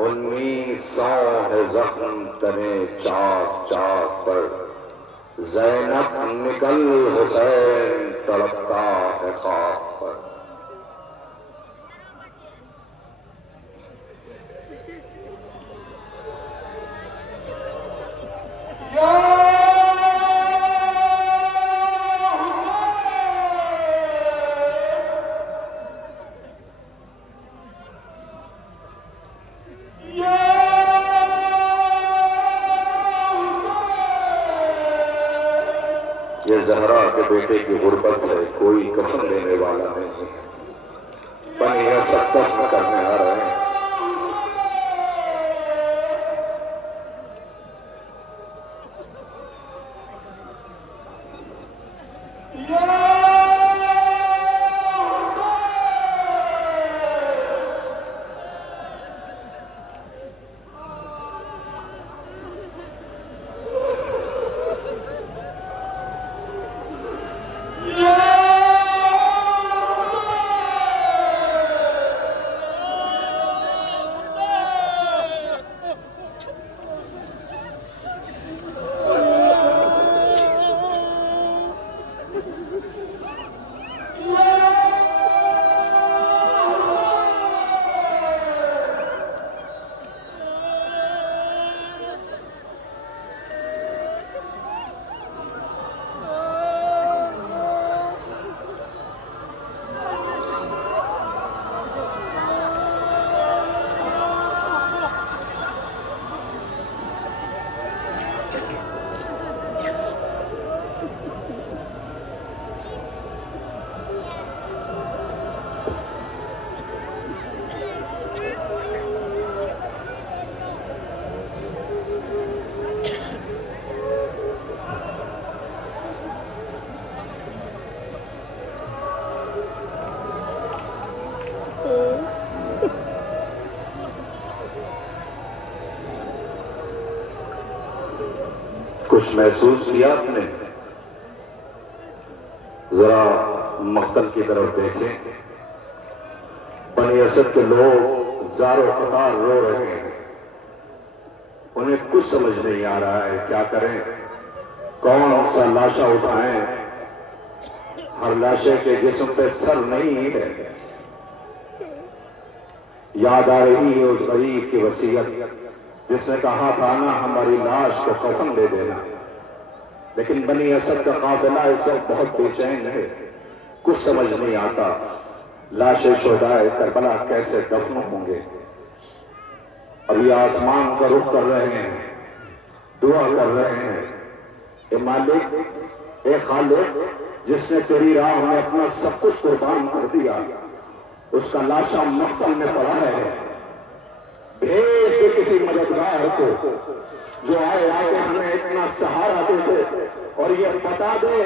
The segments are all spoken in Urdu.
1900 ہے زخم تنے چاک چاک پر، زینب نکل حسین تڑپتا ہے خاک پر۔ یہ زہرا کے بیٹے کی غربت ہے، کوئی کفن لینے والا نہیں، بنی اسد دفن کرنے آ رہے ہیں۔ کچھ محسوس کیا آپ نے؟ ذرا مقتل کی طرف دیکھیں، بنی اسد کے لوگ زار و قطار رو رہے ہیں، انہیں کچھ سمجھ نہیں آ رہا ہے کیا کریں، کون سا لاشا اٹھائیں۔ ہر لاشے کے جسم پہ سر نہیں ہے۔ یاد آ رہی ہے اس غریب کی وصیت جس نے کہا تھا نا ہماری لاش کو کفن دے دینا، لیکن بنی اسد کا قافلہ اس وقت بہت بے چین ہے، کچھ سمجھ نہیں آتا لاشیں شہدائے کربلا کیسے دفن ہوں گے۔ ابھی آسمان کا رخ کر رہے ہیں، دعا کر رہے ہیں، اے مالک، اے خالق، جس نے تیری راہ میں اپنا سب کچھ قربان کر دیا، اس کا لاشا مقتل میں پڑا ہے، بھیج دے کسی مددگار کو جو آئے آگے ہمیں اتنا سہارا دے دے اور یہ بتا دے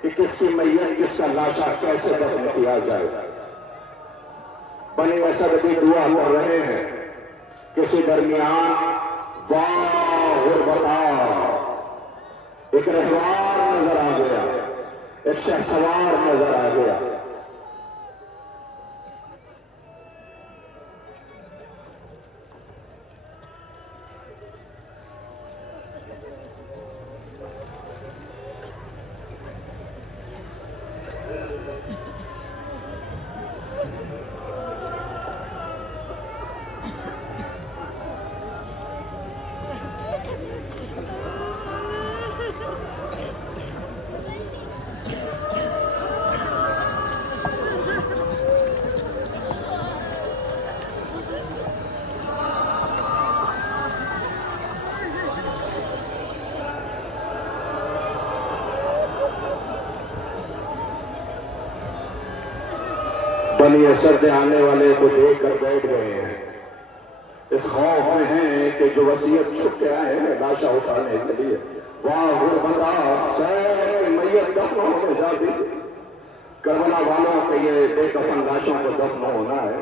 کہ کس کی میت کس کا لاشا کیسے دفن کیا جائے۔ بنی اسد بھی دعا کر رہے ہیں، کسی درمیان واہ غربتا ایک رہوار نظر آ گیا، ایک شہسوار نظر آ گیا۔ بنی اسد آنے والے کو دیکھ کر بیٹھ گئے ہیں، اس خوف میں ہیں کہ جو وصیت چھپ کے آئے ہیں لاشا اٹھانے کے لیے، واہ غربتا حسین کی میت دفن ہونے جاتی، کربلا والوں کے یہ بے کفن لاشوں کو دفن ہونا ہے۔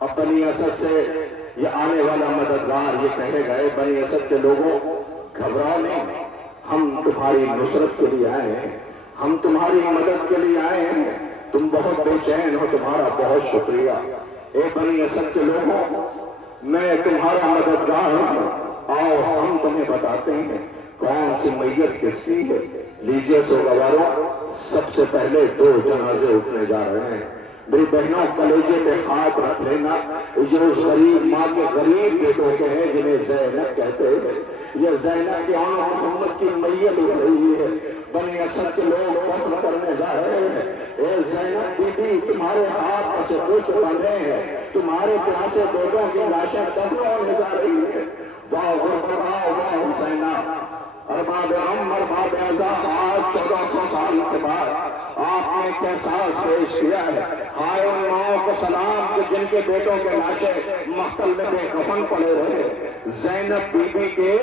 اب بنی اسد سے یہ آنے والا مددگار یہ کہے گئے، بنی اسد کے لوگوں گھبراؤ نہیں، ہم تمہاری نصرت کے لیے آئے ہیں، ہم تمہاری مدد کے لیے آئے ہیں، تم بہت بے چین ہو، تمہارا بہت شکریہ۔ اے بنی اسد کے لوگوں، میں تمہارا مددگار ہوں، آؤ ہم تمہیں بتاتے ہیں کون سی میت کس کی ہے۔ لیجیے سوگواروں، سب سے پہلے 2 جنازے اٹھنے جا رہے ہیں۔ میری بہنوں، کلیجے پہ ہاتھ رکھ لینا، یہ اس غریب ماں کے غریب بیٹوں کے ہیں جنہیں زینب کہتے ہیں۔ یہ زینب کے آن محمد کی میت اٹھ رہی ہے، بنی اسد کے لوگ دفن کرنے جا رہے ہیں۔ اے زینب بی بی، تمہارے ہاتھ پر سے کچھ بندھے ہیں، تمہارے پیاسے بیٹوں کی لاشیں دفن ہونے جا رہی ہے۔ واہ واہ واہ حسینہ، ارباب ام ارباب اعزا، آج 1400 سال کے بعد آپ نے ایک احساس پیش کیا ہے۔ ہائے ان ماؤں کو سلام کہ جن کے بیٹوں کے لاشیں مقتل میں بے کفن پڑے رہے۔ زینب بی بی کے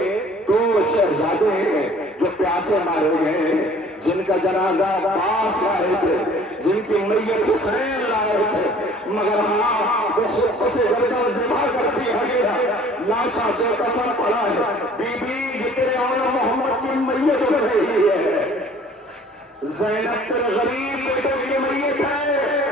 2 شہزادے ہیں جو پیاسے مارے گئے ہیں، جن کا جنازہ عباس لائے تھے، جن کی میت حسین لائے تھے، مگر ہاں وہ خود سے گردن ذبح کر دیا گیا، لاشا بے کفن پڑا ہے۔ بی بی یہ تیرے آن محمد کی میت اٹھ رہی ہے، زینب تیرے غریب بیٹوں کی میت ہے۔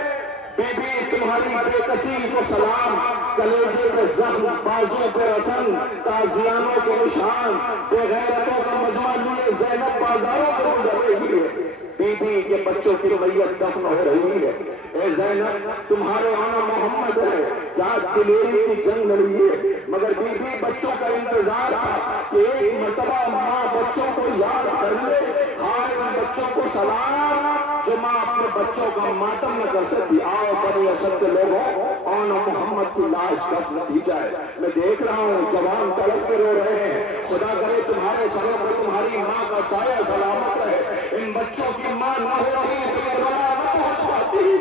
بی بی تمہاری بے کسی کو سلام، کلیجے پہ زخم، بازو پہ رسن، تازیانوں کے نشان، بے غیرتوں کا مجمع لیے زینب بازاروں سے گزر رہی ہے۔ بی بی کے بچوں کی میت دفن ہو رہی ہے۔ اے زینب تمہارے آنا محمد ہے، یاد دلیری کی جنگ لڑی ہے، مگر بی بی بچوں کا انتظار تھا کہ ایک مرتبہ ماں بچوں کو یاد کر لے۔ ہائے ان بچوں کو سلام جو ماں اپنے بچوں کا ماتم نہ کر سکتی۔ آؤ بنی اسد کے لوگوں، آنا محمد کی لاش دفن کی جائے۔ میں دیکھ رہا ہوں جوان تڑپ کے رو رہے ہیں، خدا کرے تمہارے سروں پر تمہاری ماں کا سایہ سلامت ہے۔ ان بچوں کی ماں نہ ہوتی تو کربلا نہ پہنچ پاتی،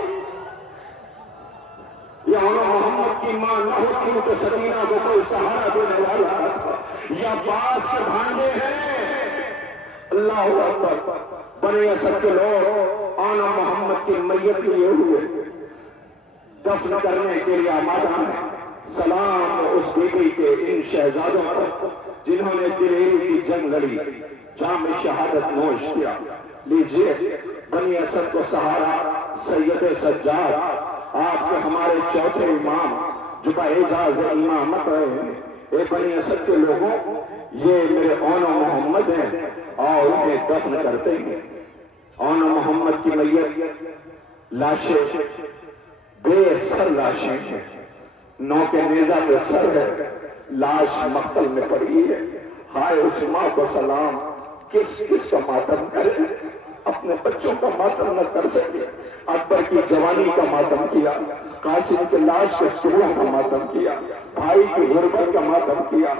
یا آنا محمد کی ماں نہ ہوتی تو سکینہ کو کوئی سہارا دینے والا نہ تھا۔ یہ عباس کے بھانجے ہیں۔ اللہ اکبر، بنی اسد کے لوگ آنا محمد کی میت لیے ہوئے دفن کرنے کے لیے آمادہ ہیں۔ سلام اس بی بی کے ان شہزادوں پر جنہوں نے دلیری کی جنگ لڑی، جام شہادت نوش کیا۔ لیجئے بنی اسد کو سہارا سید سجاد، آپ کے ہمارے چوتھے امام جو با اعزاز امامت رہے ہیں۔ اے بنی اسد کے لوگوں، یہ میرے آن محمد ہیں اور انہیں دفن کرتے ہیں۔ آن محمد کی میت لاشیں بے سر لاشیں ہیں، 9 کے نیزہ پہ سر ہے، لاش مقتل میں پڑی ہے۔ ہائے اس ماں کو سلام، کس کس کا ماتم کرے، اپنے بچوں کا ماتم نہ کر سکے۔ اکبر کی جوانی کا ماتم کیا، قاسم کے لاش کے ٹکڑوں کا ماتم کیا، بھائی کی غربت کا ماتم کیا،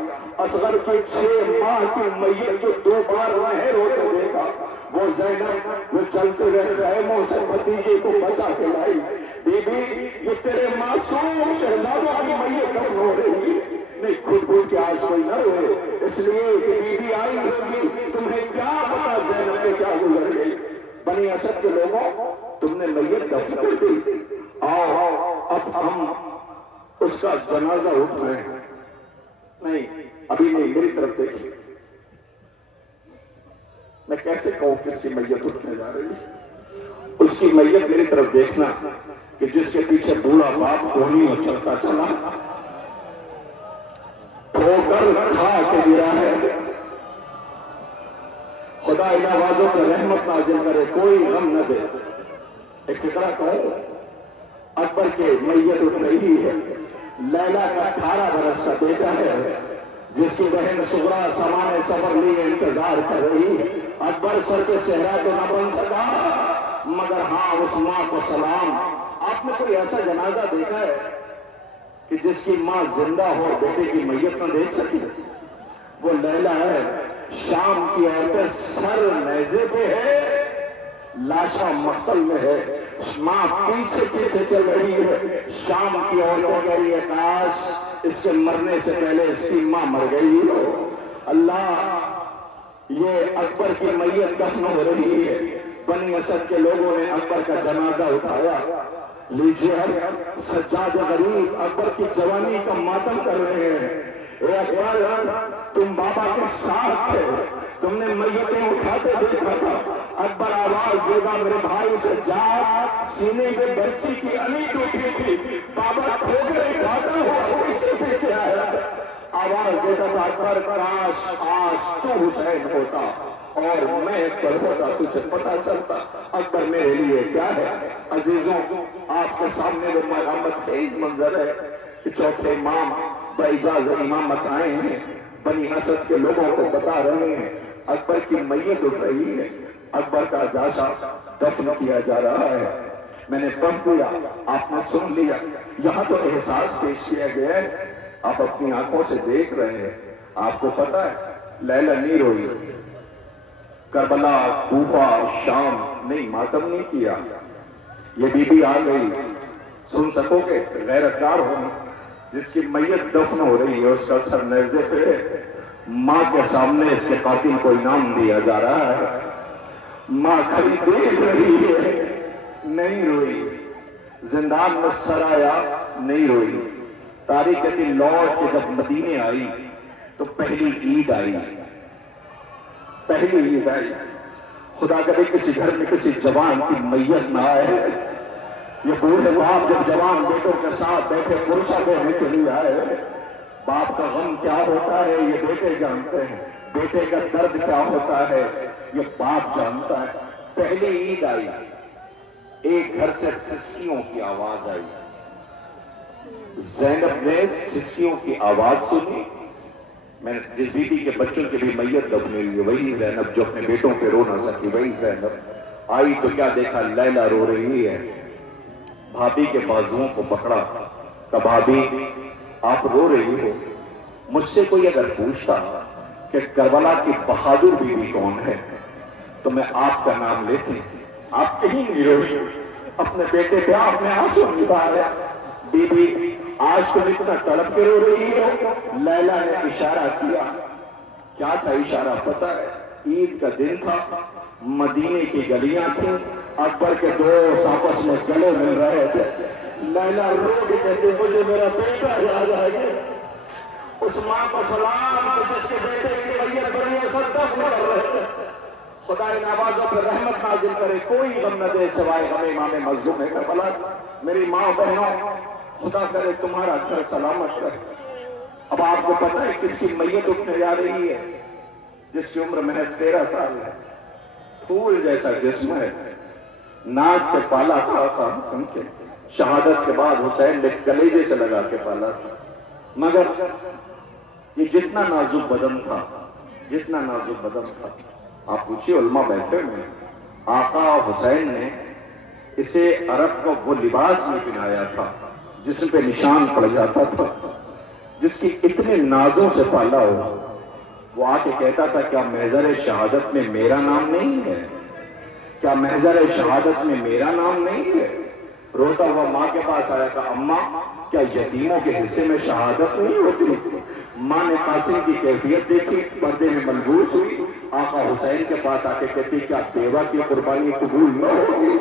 اصغر کی 6 ماہ کی میت جو 2 بار نہیں روتے دیکھا، وہ زینب وہ چلتے رہے رحموں سے بھتیجے کو بچا کے لائی۔ بی بی یہ تیرے معصوم شہزادوں کی میت دفن ہو رہی ہے، نہیں خود بھول کے آج کوئی نہ روئے، اس لیے کہ بی بی آئی ہوگی، تمہیں کیا پتا زینب پہ کیا گزر گئی۔ بنی اسد کے لوگوں، تم نے میت دفن کر دی، آؤ اب ہم اس کا جنازہ اٹھ رہے ہیں۔ نہیں ابھی نہیں، میری طرف دیکھیں، میں کیسے کہوں کس کی میت اٹھنے جا رہی ہے؟ اس کی میت میری طرف دیکھنا کہ جس کے پیچھے بوڑھا باپ کوہنی اور چلتا چلا، ٹھوکر کھا کے گرا ہے۔ خدا ان آوازوں پر رحمت نازل کرے، کوئی غم نہ دے۔ ایک فکرہ کہوں، اکبر کے میت اٹھ رہی ہے، لیلا کا 18 برس کا بیٹا ہے جس کی بہن صغرا سامان سفر لیے انتظار کر رہی ہے۔ اکبر سر کے صحرا تو نہ بن سکا، مگر ہاں اس ماں کو سلام۔ آپ نے کوئی ایسا جنازہ دیکھا ہے کہ جس کی ماں زندہ ہو بیٹے کی میت نہ دیکھ سکی؟ وہ لیلا ہے، شام کی عورتیں سر نیزے پہ ہے، لاشا مقتل میں ہے، ماں پیچھے پیچھے چل رہی ہے۔ شام کی عورتوں کہہ رہی ہے کاش اس کے مرنے سے پہلے اس کی ماں مر گئی ہو۔ اللہ، یہ اکبر کی میت دفن ہو رہی ہے۔ بنی اسد کے لوگوں نے اکبر کا جنازہ اٹھایا۔ لیجیے سجاد غریب اکبر کی جوانی کا ماتم کر رہے ہیں۔ اے اکبر، تم بابا کے ساتھ تھے، تم نے میتیں اٹھاتے دیکھا تھا۔ اکبر آواز دیگا میرے بھائی سجاد، سینے پہ برچی کی انیٹ اٹھی تھی، بابا ٹھوکرے کھاتا ہوا پیچھے پیچھے آیا آواز دیتا تھا اکبر کاش آج تو حسین ہوتا اور میں اکبر ہوتا، تجھے پتا چلتا اکبر میرے لیے کیا ہے۔ عزیزوں، آپ کے سامنے وہ مرحمت خیز منظر ہے کہ چوتھے امام باعجاز امامت آئے ہیں، بنی اسد کے لوگوں کو بتا رہے ہیں اکبر کی میت اٹھ رہی ہے، اکبر کا جاشا دفن کیا جا رہا ہے۔ میں نے پڑھ دیا، آپ نے سن لیا، یہاں تو احساس پیش کیا گیا ہے، آپ اپنی آنکھوں سے دیکھ رہے ہیں۔ آپ کو پتا ہے لیلا نہیں روئی، کربلا، کوفہ، شام نہیں، ماتم نہیں کیا۔ یہ بی بی آ گئی، سن سکو گے غیرتدار ہونا، جس کی میت دفن ہو رہی ہے، اس کا سر نیزے پہ ہے، ماں کے سامنے اس کے قاتل کو انعام دیا جا رہا ہے، ماں کھڑی دیکھ رہی ہے، نہیں روئی، زندان میں سر آیا، نہیں روئی۔ تاریخ کہتی لوٹ کے جب مدینے آئی تو پہلی عید آئی، پہلی عید آئی۔ خدا کرے کسی گھر میں کسی جوان کی میت نہ آئے، یہ بوڑھے باپ جب جوان بیٹوں کے ساتھ بیٹھے پرسہ دینے کے لیے آئے، باپ کا غم کیا ہوتا ہے یہ بیٹے جانتے ہیں، بیٹے کا درد کیا ہوتا ہے یہ باپ جانتا ہے۔ پہلی عید آئی، ایک گھر سے سسکیوں کی آواز آئی، زینب نے سسکیوں کی آواز سنی۔ میں نے جس بیٹی کے بچوں کی بھی میت دفنی ہوئی، وہی زینب جو اپنے بیٹوں پہ رو نہ سکی، وہی زینب آئی تو کیا دیکھا، لیلا رو رہی ہے، بھابھی کے بازوؤں کو پکڑا، کہ بھابھی آپ رو رہی ہو، مجھ سے کوئی اگر پوچھتا کہ کربلا کی بہادر بیوی کون ہے تو میں آپ کا نام لیتی، آپ کہیں نہیں روئی، اپنے بیٹے پہ آپ نے آنسو نکالے۔ بی بی آج تم اتنا تڑپ کے رو رہی ہو؟ لیلا نے اشارہ کیا، کیا تھا اشارہ پتہ ہے؟ عید کا دن تھا، مدینے کی گلیاں تھیں، اکبر کے دوست آپس میں گلے مل رہے تھے، لیلا رو کے کہتے مجھے میرا بیٹا یاد آ گیا، اس ماں کو سلام جس کے بیٹے کی میت بنی اسد دفن کر رہے تھے۔ خدا ان آوازوں پر رحمت نازل کرے، کوئی غم نہ دے سوائے غم امام مظلوم کربلا۔ میری ماں بہنوں، خدا کرے تمہارا گھر سلامت کرے۔ اب آپ کو پتہ ہے کس کی میت اٹھنے جا رہی ہے؟ جس کی عمر محض 13 سال ہے، پھول جیسا جسم ہے، ناز سے پالا تھا آقا حسن کے، شہادت کے بعد حسین نے کلیجے سے لگا کے پالا تھا، مگر یہ جتنا نازک بدن تھا، جتنا نازک بدن تھا، آپ پوچھئے علماء بیٹھے میں، آقا حسین نے اسے عرب کو وہ لباس نہیں پہنایا تھا جس پہ نشان پڑ جاتا تھا، جس کی اتنے نازوں سے پالا ہو۔ وہ آ کے کہتا تھا کیا محضر شہادت میں میرا نام نہیں ہے؟ کیا محضر شہادت میں میرا نام نہیں ہے؟ روتا ہوا ماں کے پاس آیا تھا، اماں کیا یتیموں کے حصے میں شہادت نہیں ہوتی؟ ماں نے قاسم کی کیفیت دیکھی، پردے میں ملبوس ہوئی، آقا حسین کے پاس آ کے کہتی کیا بیوہ کی قربانی قبول نہ ہوگی؟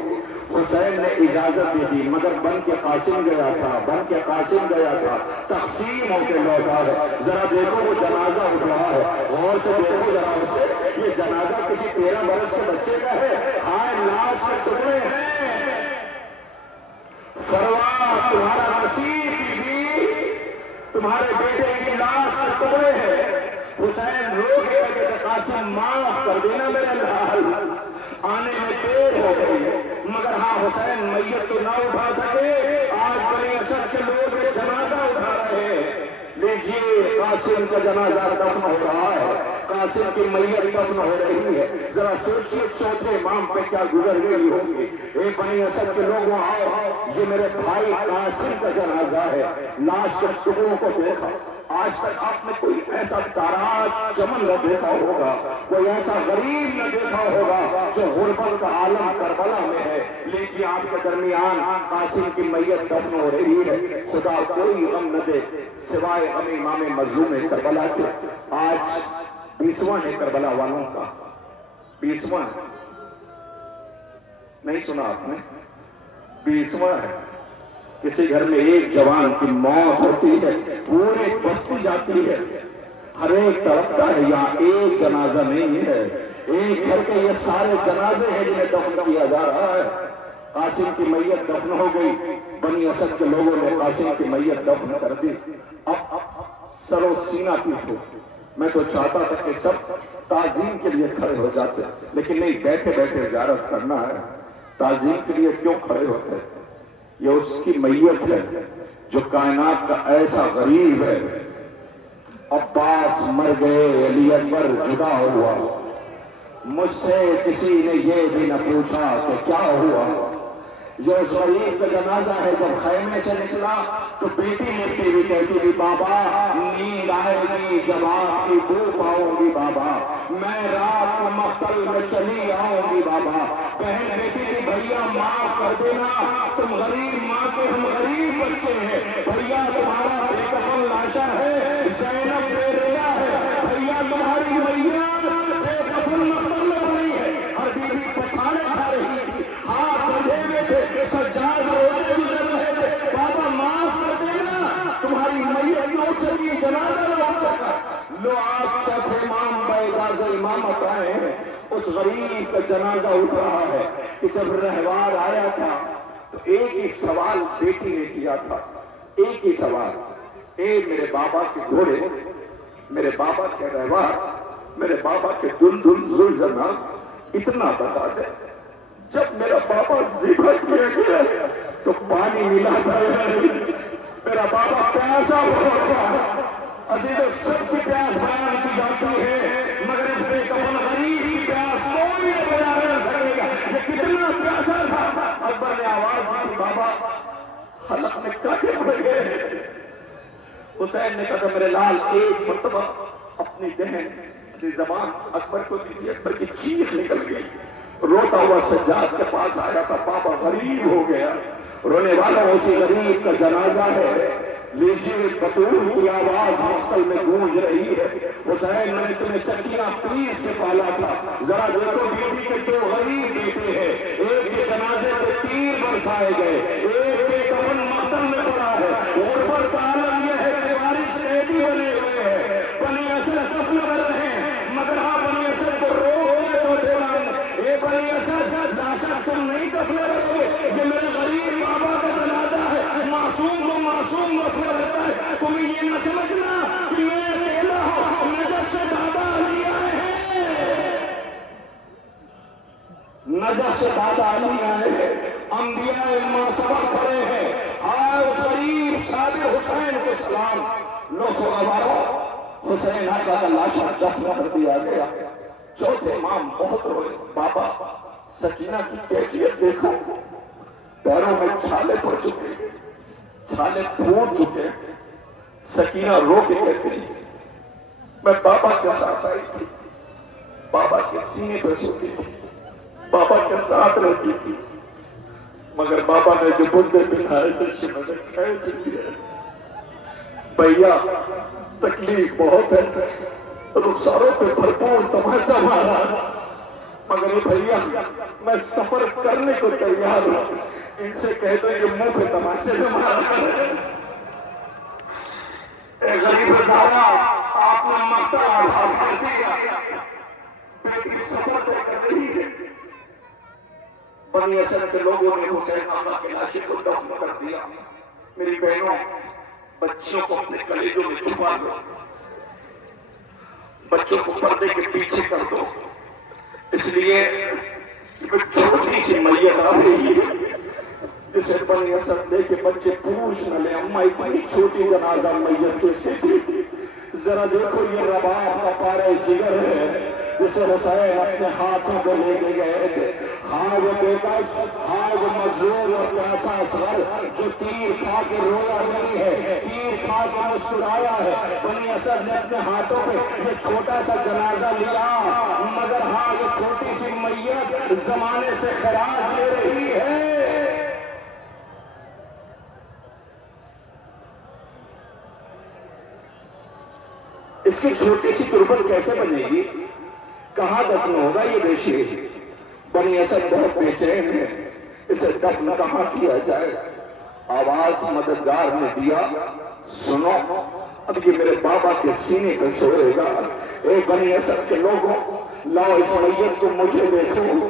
حسین نے اجازت دے دی، مگر بن کے قاسم گیا تھا، تقسیم ہو کے لوٹا ہے۔ ذرا دیکھو وہ جنازہ اٹھ رہا ہے، غور سے دیکھو ذرا اسے، یہ جنازہ کسی 13 برس کے بچے کا ہے، ہائے لاش کے ٹکڑے ہیں۔ فروا تمہارا نصیب بھی تمہارے بیٹے کی لاش کے ٹکڑے ہیں۔ حسین رو کے کہتے قاسم معاف کر دینا میرے لال، آنے میں دیر ہو گئی، مگر ہاں حسین میت تو نہ اٹھا سکے، آج بنی اسد کے لوگ جنازہ اٹھا رہے ہیں۔ لیجئے قاسم کا جنازہ دفن ہو رہا ہے، قاسم کی میت دفن ہو رہی ہے، ذرا سوچئے چوتھے امام پہ کیا گزر گئی ہوگی۔ اے بنی اسد کے لوگوں آؤ، یہ میرے بھائی قاسم کا جنازہ ہے۔ لاش کے ٹکڑوں کو دیکھا، آج تک آپ نے کوئی ایسا تاراج چمن نہ دیکھا ہوگا، کوئی ایسا غریب نہ دیکھا ہوگا جو غربت کا عالم کربلا میں ہے، لیکن آپ کے درمیان قاسم کی میت دفن ہو رہی ہے۔ خدا کوئی غم نہ دے سوائے غم امام مظلوم کربلا کے۔ آج 20واں ہے کربلا والوں کا، 20واں نہیں سنا آپ نے، 20واں ہے۔ کسی گھر میں ایک جوان کی موت ہوتی ہے، پورے بستی جاتی ہے، ہر ایک تڑپتا ہے، یہاں ایک جنازہ نہیں ہے، ایک گھر کے یہ سارے جنازے ہیں جنہیں دفن کیا جا رہا ہے۔ قاسم کی میت دفن ہو گئی، بنی اسد کے لوگوں نے قاسم کی میت دفن کر دی۔ اب سرو سینہ پیٹو. میں تو چاہتا تھا کہ سب تعظیم کے لیے کھڑے ہو جاتے، لیکن نہیں، بیٹھے بیٹھے زیارت کرنا ہے. تعظیم کے لیے کیوں کھڑے ہوتے؟ یہ اس کی میت ہے جو کائنات کا ایسا غریب ہے. عباس مر گئے، علی اکبر جدا ہوا، مجھ سے کسی نے یہ بھی نہ پوچھا کہ کیا ہوا. جو اس غریب کا جنازہ ہے جب خیمے سے نکلا تو بیٹی لکھتی ہوئی کہتی تھی، بابا نیند آئے گی جب آپ کی بو پاؤں گی بابا، میں رات کو مقتل میں چلی آؤں گی بابا. بہن بیٹی تھی، بھیا معاف کر دینا، تم غریب ماں کے ہم غریب بچے ہیں. بھیا تمہارا بے کفن لاشا ہے، زینب بے ریا ہے. بھیا تمہاری میاں بے کفن مقتل میں پڑی ہے. اور بیوی پچھاڑے کھا رہی تھی، ہاتھ بندھے ہوئے تھے، سجاد روتے گزر رہے تھے. بابا معاف کر دینا، تمہاری میت نہ ہو سکی، جنازہ نہ ہو سکا. لو آپ سب امام باعزاز امامت آئے ہیں. اس غریب کا جنازہ اٹھ رہا ہے کہ جب رہوار آیا تھا تو ایک ہی سوال بیٹی نے کیا تھا، ایک ہی سوال، اے میرے بابا کے گھوڑے، میرے بابا کے رہوار، میرے بابا کے دلدل زلزلہ اتنا بتا دے، جب میرا بابا ذبح کیا گیا تو پانی ملا تھا، میرا بابا پیاسا بہت تھا. عزیزو، سب کی پیاس بیان کی جاتی ہے، مگر اس بے کفن غریب کی پیاس کوئی نہیں بیان کر سکے گا. یہ کتنا پیاسا تھا. اکبر نے آواز دی، بابا حلق میں کاٹے پڑ گئے. حسین نے کہا، میرے لال ایک مرتبہ اپنی ذہن اپنی زبان اکبر کو دیجیے. اکبر کی چیخ نکل گئی، روتا ہوا سجاد کے پاس آیا تھا، بابا غریب ہو گیا. رونے والا اسی غریب کا جنازہ ہے، لیجیے بطول کی آواز مقتل میں گونج رہی ہے. حسین، میں نے تمہیں چکیاں پیس سے پالا تھا، ذرا دیکھو بیٹی کے دو غریب بیٹے ہیں، ایک کے جنازے پہ تیر برسائے گئے، ایک بے کفن مقتل میں پڑا ہے. غربت کا عالم یہ ہے کہ وارث قیدی بنے ہوئے ہیں، بنی اسد قتل کر رہے ہیں، مگر ہاں بنی اسد کو روک کے تو دینا. اے بنی اسد، لاشا تم نہیں قتل کرو گے، یہ میرے غریب بابا کا جنازہ ہے. معصوم کو معصوم مسئلہ رہتا ہے. تمہیں یہ نہ سمجھنا کہ میں اکیلا ہوں، نجف سے دادا علی آئے ہیں، نجف سے دادا علی آئے ہیں، انبیاء امہ سبق کھڑے ہیں. آئے اس غریب سادے حسین کے سلام. لو سوگوارو، حسین آقا کا لاشا دفن کر دیا گیا. چوتھے امام بہت روئے. بابا سکینہ کی کیفیت دیکھو، پیروں میں چھالے پڑ چکے، چھالے پھوٹ چکے. سکینہ رو کے کہتی، میں بابا کے ساتھ آئی تھی، بابا کے سینے پہ سوتی تھی، بابا کے ساتھ رہتی تھی، مگر بابا نے جو بندے پہنائے تھے میں نے کھینچ لیے. بھیا تکلیف بہت ہے، رخساروں پہ بھرپور تماشا مارا، مگر بھیا میں سفر کرنے کو تیار ہوں. ان سے کہہ دو یہ منہ پہ تماشے نہ مارا. اے غریب زارا، آپ نے مقتل آباد دیا، بیٹی سفر طے کر رہی ہے. بنی اسد کے لوگوں نے حسین آقا کے لاشے کو دفن کر دیا. میری بہنوں، بچوں کو اپنے کلیجوں میں چھپا دو، بچوں کو پردے کے پیچھے کر دو، اس لیے چھوٹی سی میت آ رہی ہے جسے بنی اسد دے کے بچے پوچھ نہ لیں، اماں اتنی چھوٹی جنازہ میت کیسے تھی. ذرا دیکھو یہ رباب کا پارے جگر ہے جسے حسین اپنے ہاتھوں کو لے کے گئے تھے. ہاں وہ بےکس، ہاں وہ مظلوم اور پیاسا اصغر جو تیر کھا کے رویا نہیں ہے، تیر کھا کے مسکرایا ہے. بنی اسد نے اپنے ہاتھوں پہ یہ چھوٹا سا جنازہ لیا، مگر ہاں یہ چھوٹی سی میت زمانے سے خراج لے رہی ہے. اس کی چھوٹی سی تربت کیسے بنے گی؟ کہاں دفن ہوگا یہ بے شیر؟ بنی اسد بہت بے چین ہے، اسے دفن کہاں کیا جائے؟ آواز مددگار نے دیا، سنو اب یہ میرے بابا کے سینے پہ سوئے گا. اے بنی اسد کے لوگوں، لاؤ اس میت کو مجھے دیکھو.